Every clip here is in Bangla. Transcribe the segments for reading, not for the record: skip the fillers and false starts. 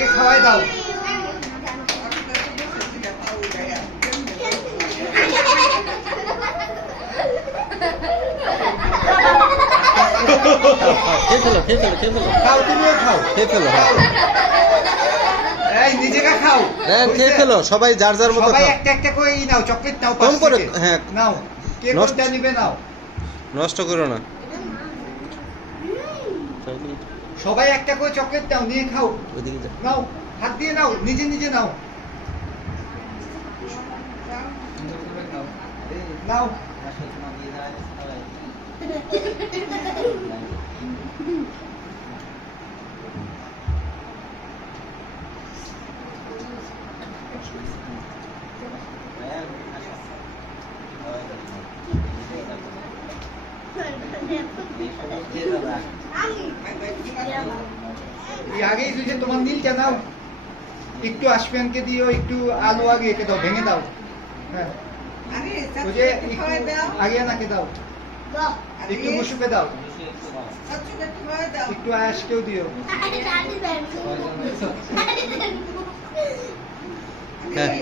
সবাইকে খাওয়াই দাও। খাও, তুমিও খাও। এই নিজেকে খাও। খেয়ে ফেলো, সবাই যার যার মতো সবাই খাও। একটা একটা করে নাও, চকলেট নাও। কম করে, হ্যাঁ। নাও, কে নষ্ট- কোনটা নিবে নাও। নষ্ট করো না। সবাই একটা করে চকলেট নাও, নিয়ে খাও। ওইদিকে যা। নাও, হাত দিয়ে নাও, নিজে নিজে নাও। নাও। এই আগেই যে তোমার নীলটা নাও, একটু আশপানকে দিও, একটু আলু আগে এঁকে দাও, ভেঙে দাও। হ্যাঁ, ওই যে একটু আগে নাকে দাও, একটু মুসুকে দাও, একটু আয়াসকেও দিও। হ্যাঁ,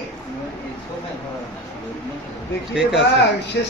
দেখি ঠিক আছে। এবার শেষ